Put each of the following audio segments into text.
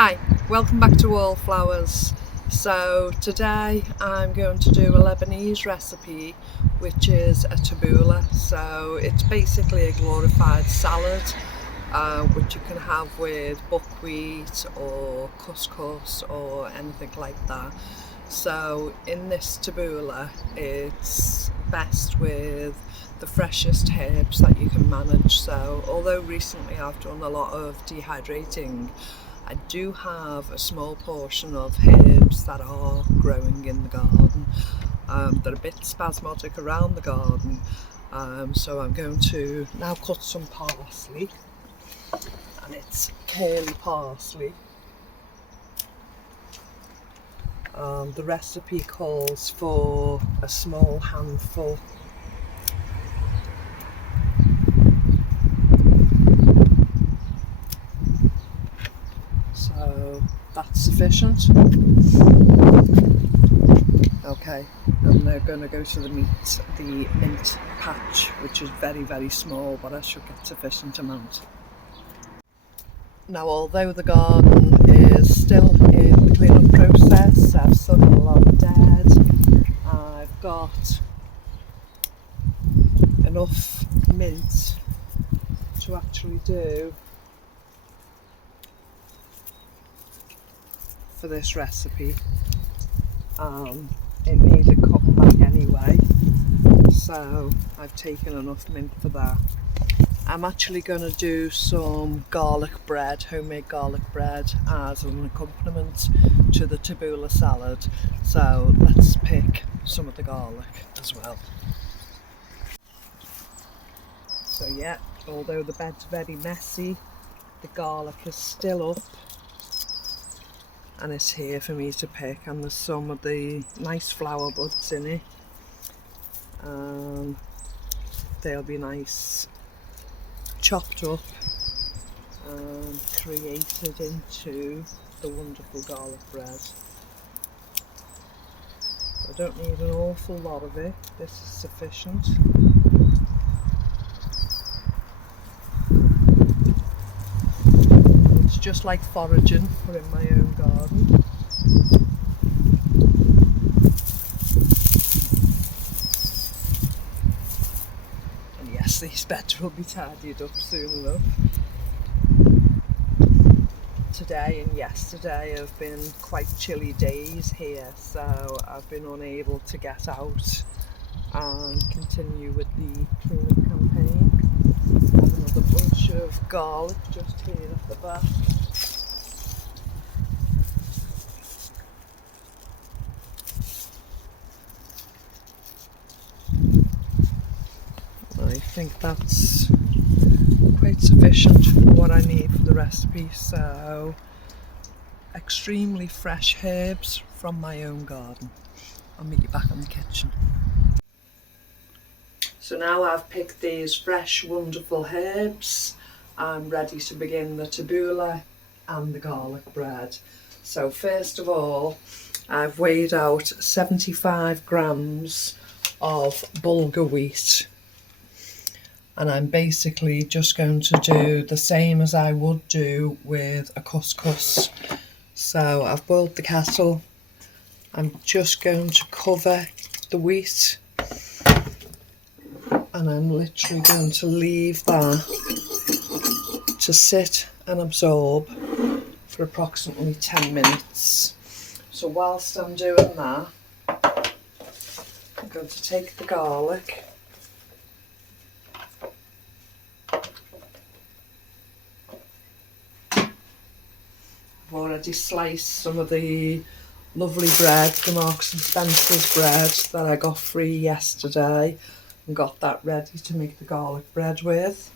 Hi, welcome back to Wallflowers. So today I'm going to do a Lebanese recipe which is a taboula. So it's basically a glorified salad which you can have with buckwheat or couscous or anything like that. So in this taboula it's best with the freshest herbs that you can manage. So although recently I've done a lot of dehydrating, I do have a small portion of herbs that are growing in the garden. They're a bit spasmodic around the garden. So I'm going to now cut some parsley, and it's curly parsley. The recipe calls for a small handful. So that's sufficient. Okay, I'm now going to go to the mint patch, which is very, very small, but I should get sufficient amount. Now, although the garden is still in the cleanup process, I've still got a lot of dead. I've got enough mint to actually do for this recipe. It needed cutting back anyway, so I've taken enough mint for that. I'm actually going to do some garlic bread, homemade garlic bread, as an accompaniment to the taboula salad. So let's pick some of the garlic as well. So yeah, although the bed's very messy, the garlic is still up and it's here for me to pick, and there's some of the nice flower buds in it. They'll be nice chopped up and created into the wonderful garlic bread. I don't need an awful lot of it, this is sufficient. It's just like foraging, but in my own garden. And yes, these beds will be tidied up soon enough. Today and yesterday have been quite chilly days here, so I've been unable to get out and continue with the cleanup campaign. I have another bunch of garlic just here at the back. I think that's quite sufficient for what I need for the recipe. So extremely fresh herbs from my own garden. I'll meet you back in the kitchen. So now I've picked these fresh wonderful herbs, I'm ready to begin the taboula and the garlic bread. So first of all, I've weighed out 75 grams of bulgur wheat, and I'm basically just going to do the same as I would do with a couscous. So I've boiled the kettle. I'm just going to cover the wheat, and I'm literally going to leave that to sit and absorb for approximately 10 minutes. So whilst I'm doing that, I'm going to take the garlic, I've already sliced some of the lovely bread, the Marks and Spencer's bread that I got free yesterday, and got that ready to make the garlic bread with.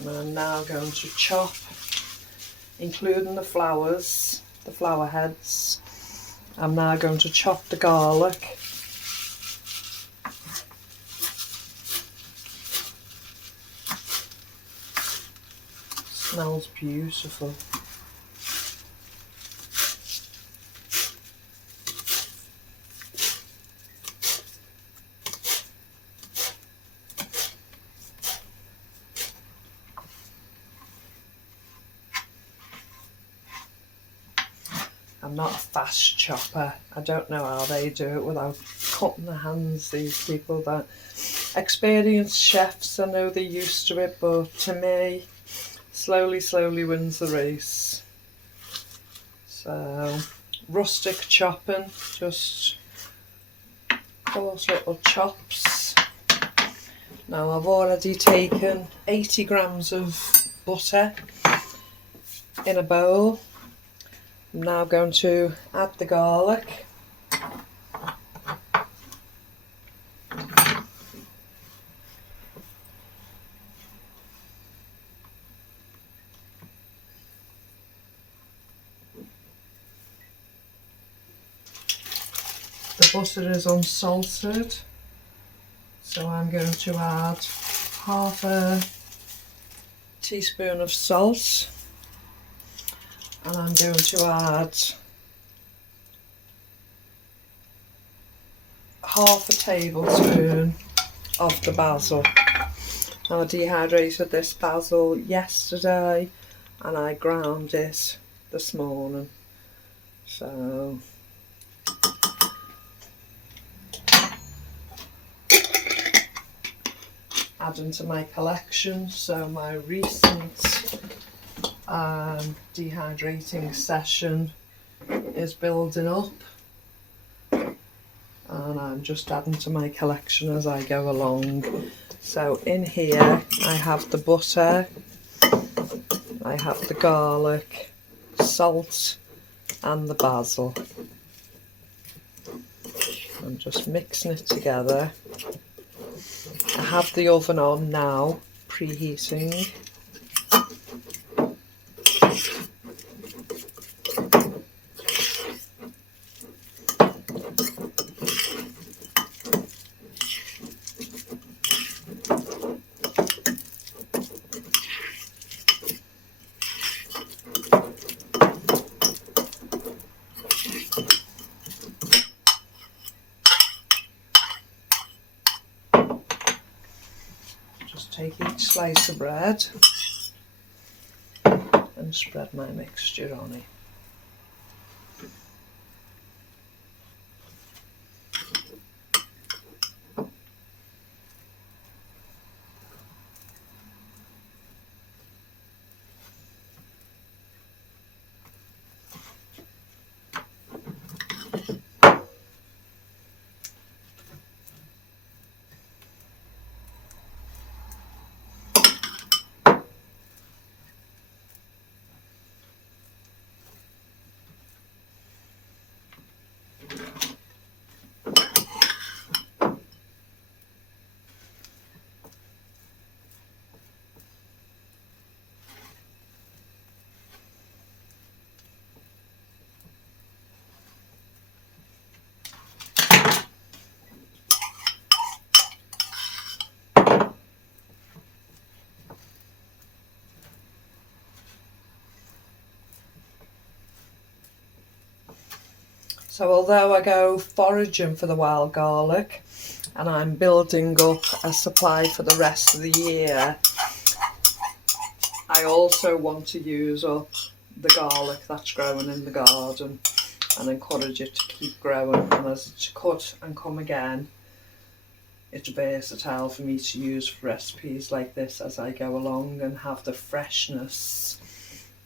And I'm now going to chop, including the flowers, the flower heads. I'm now going to chop the garlic. Smells beautiful. not a fast chopper. I don't know how they do it without cutting their hands, these people that experienced chefs. I know they're used to it, but to me, slowly wins the race. So, rustic chopping, just coarse little chops. Now I've already taken 80 grams of butter in a bowl. I'm now going to add the garlic. The butter is unsalted, so I'm going to add half a teaspoon of salt, and I'm going to add half a tablespoon of the basil. Now I dehydrated this basil yesterday and I ground it this morning. So adding to my collection, so my recent dehydrating session is building up, and I'm just adding to my collection as I go along. So in here I have the butter, I have the garlic, salt and the basil. I'm just mixing it together. I have the oven on now, preheating. Take each slice of bread and spread my mixture on it. So although I go foraging for the wild garlic and I'm building up a supply for the rest of the year, I also want to use up the garlic that's growing in the garden and encourage it to keep growing. And as it's cut and come again, it's versatile for me to use for recipes like this as I go along and have the freshness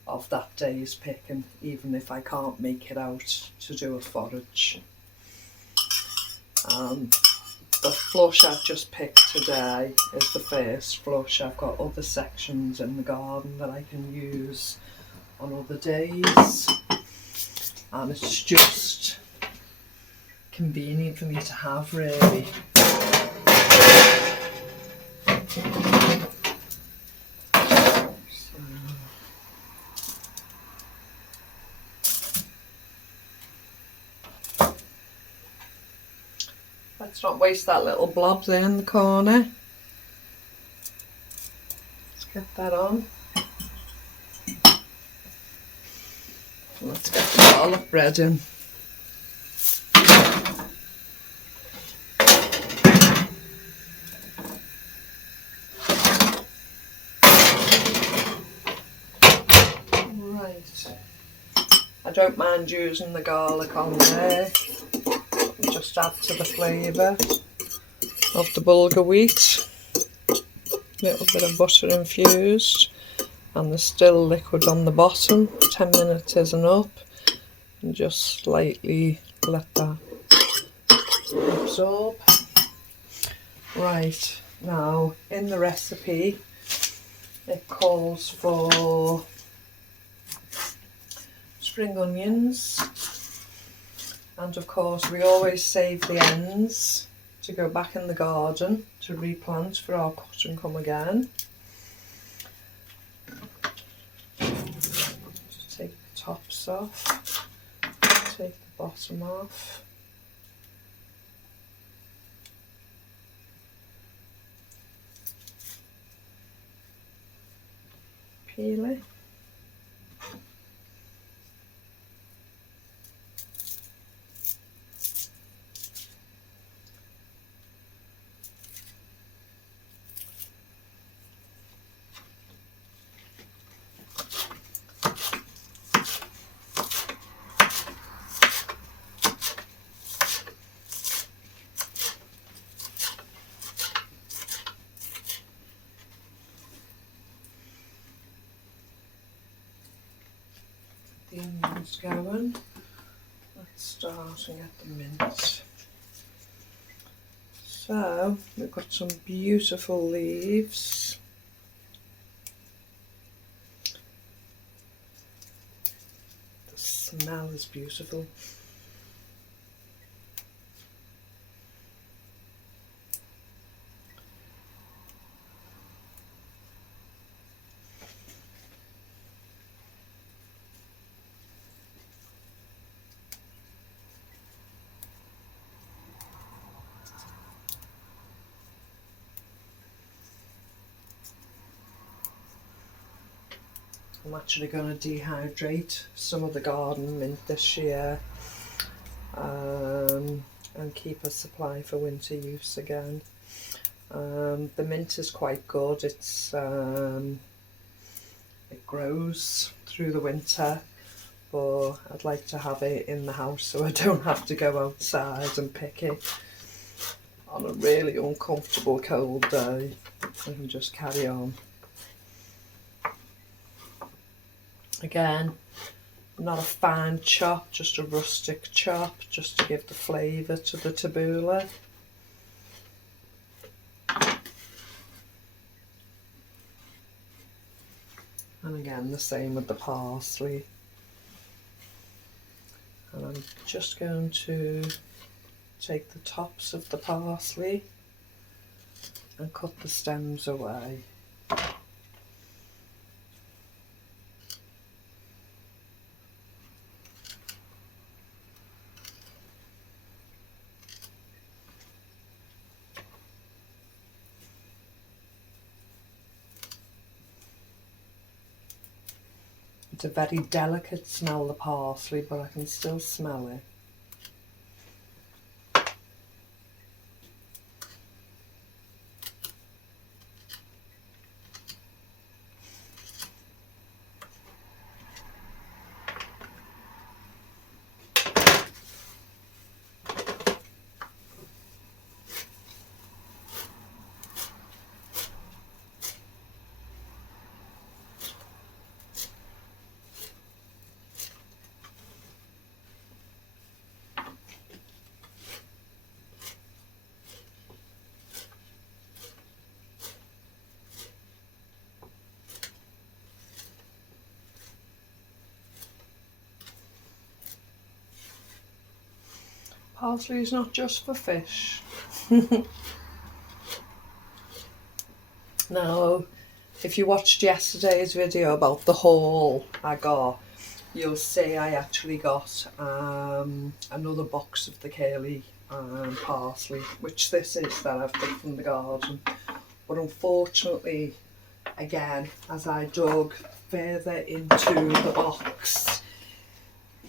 of that day's picking, even if I can't make it out to do a forage. The flush I've just picked today is the first flush. I've got other sections in the garden that I can use on other days, and it's just convenient for me to have, really. Let's not waste that little blob there in the corner. Let's get that on. Let's get the garlic bread in. Right. I don't mind using the garlic on there. Just add to the flavour of the bulgur wheat. A little bit of butter infused, and there's still liquid on the bottom. 10 minutes isn't up, and just slightly let that absorb. Right, now in the recipe it calls for spring onions, and of course we always save the ends to go back in the garden to replant for our cut and come again. Just take the tops off, take the bottom off. Peel it. The onions going. Let's start and get the mint. So we've got some beautiful leaves. The smell is beautiful. I'm actually going to dehydrate some of the garden mint this year and keep a supply for winter use again. The mint is quite good. It grows through the winter, but I'd like to have it in the house so I don't have to go outside and pick it on a really uncomfortable cold day. I can just carry on. Again, not a fine chop, just a rustic chop, just to give the flavour to the tabouleh. And again, the same with the parsley. And I'm just going to take the tops of the parsley and cut the stems away. It's a very delicate smell, the parsley, but I can still smell it. Parsley is not just for fish. Now, if you watched yesterday's video about the haul I got, you'll see I actually got another box of the curly parsley, which this is that I've picked from the garden. But unfortunately, again, as I dug further into the box,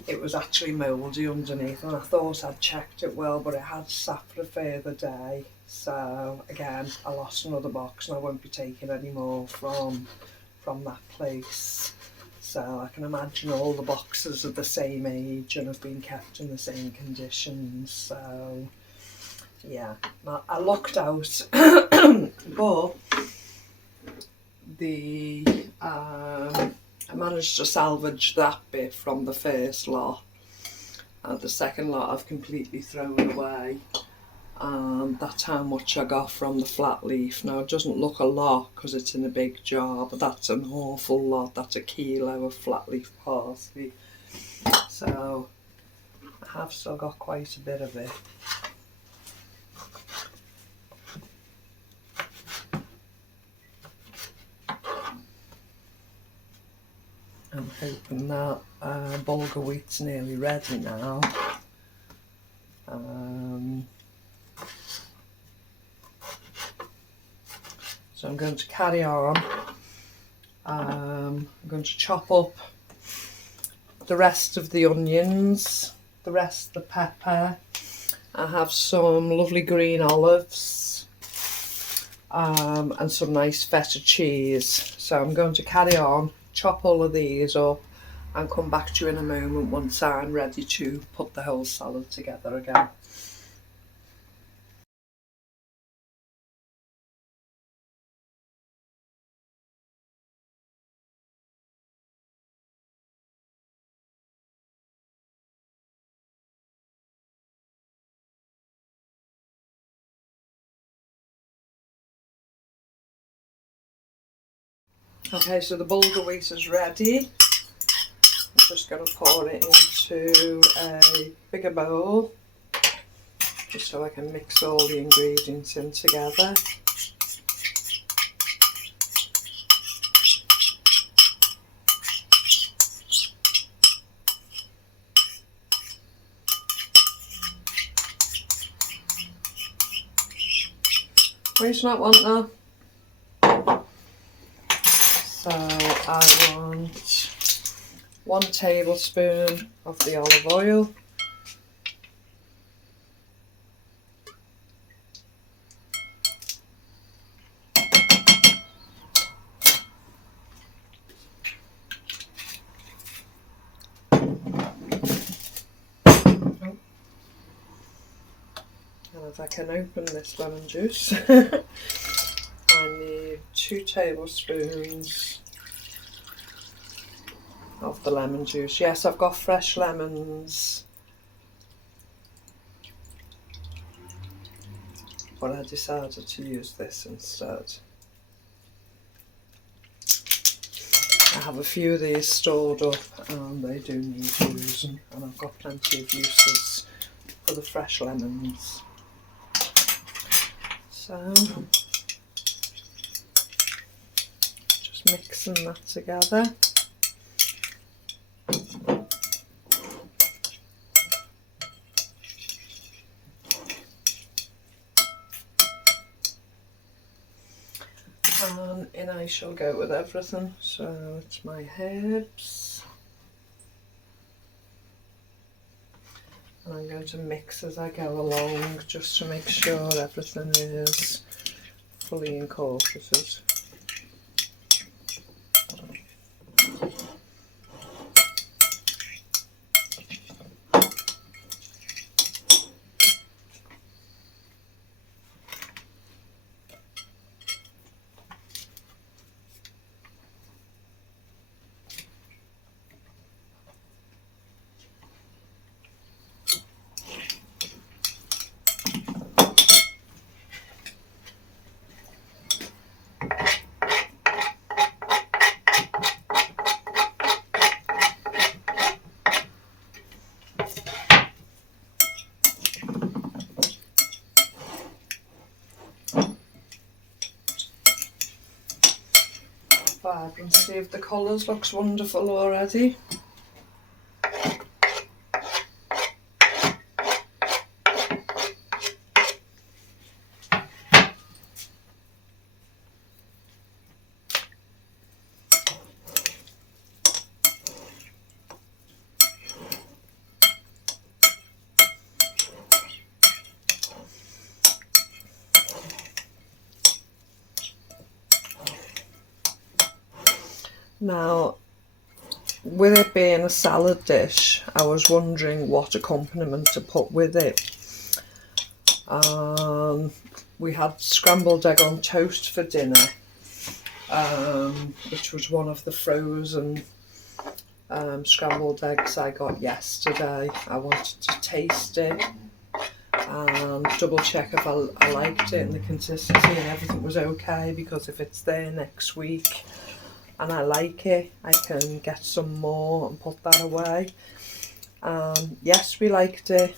it was actually mouldy underneath, and I thought I'd checked it well, but it had sat for a further day. So again, I lost another box and I won't be taking any more from that place. so I can imagine all the boxes are the same age and have been kept in the same conditions. So yeah, I lucked out, but I managed to salvage that bit from the first lot, and the second lot I've completely thrown away. And that's how much I got from the flat leaf. Now it doesn't look a lot because it's in a big jar, but that's an awful lot. That's 1 kilo of flat leaf parsley. So I have still got quite a bit of it. I'm hoping that bulgur wheat's nearly ready now. So I'm going to carry on. I'm going to chop up the rest of the onions, the rest of the pepper. I have some lovely green olives and some nice feta cheese. So I'm going to carry on, chop all of these up and come back to you in a moment once I'm ready to put the whole salad together again. Okay, so the bulgur wheat is ready. I'm just going to pour it into a bigger bowl, just so I can mix all the ingredients in together. Waste not, want that. So I want 1 tablespoon of the olive oil. And if I can open this lemon juice, I need 2 tablespoons of the lemon juice. Yes, I've got fresh lemons, but I decided to use this instead. I have a few of these stored up and they do need using, and I've got plenty of uses for the fresh lemons. So just mixing that together. And in I shall go with everything. So it's my herbs. And I'm going to mix as I go along just to make sure everything is fully incorporated. I can see if the colours looks wonderful already. Now, with it being a salad dish, I was wondering what accompaniment to put with it. We had scrambled egg on toast for dinner, which was one of the frozen scrambled eggs I got yesterday. I wanted to taste it and double check if I liked it and the consistency and everything was okay, because if it's there next week and I like it, I can get some more and put that away. Yes, we liked it.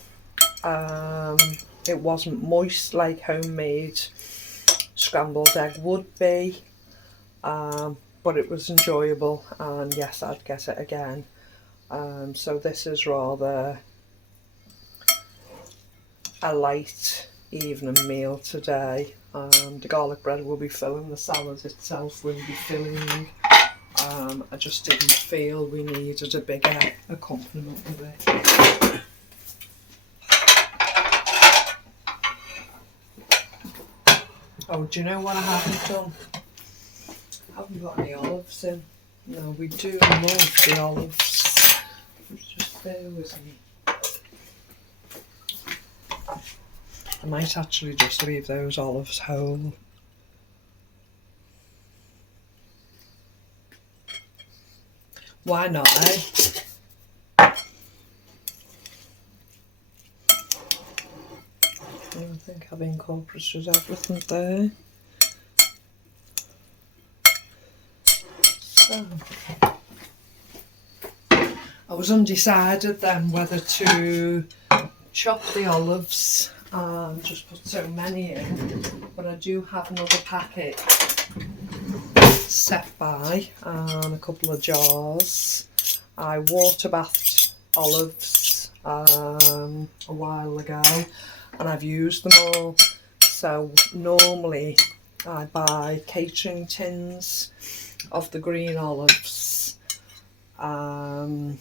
It wasn't moist like homemade scrambled egg would be, but it was enjoyable, and yes, I'd get it again. So this is rather a light evening meal today. The garlic bread will be filling, the salad itself will be filling. I just didn't feel we needed a bigger accompaniment with it. Oh, do you know what I haven't done? I haven't got any olives in. No, we do love the olives. Just bear with me. I might actually just leave those olives whole. Why not, eh? I think I've incorporated everything there. So, I was undecided then whether to chop the olives and just put so many in, but I do have another packet set by and a couple of jars. I water bathed olives a while ago and I've used them all. So normally I buy catering tins of the green olives, and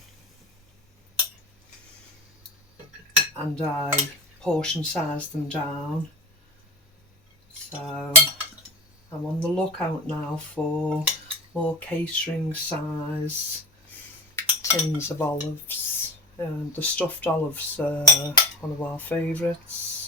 I portion size them down. So I'm on the lookout now for more catering size tins of olives. The stuffed olives are one of our favourites.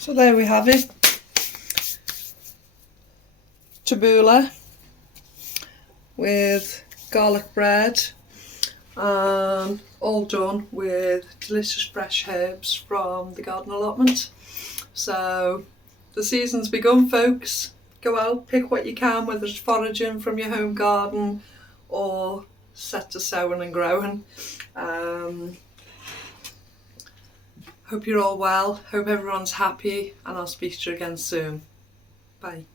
So there we have it. Tabouleh with garlic bread, all done with delicious fresh herbs from the garden allotment. So the season's begun, folks. Go out, pick what you can, whether it's foraging from your home garden or set to sowing and growing. Hope you're all well, hope everyone's happy, and I'll speak to you again soon. Bye.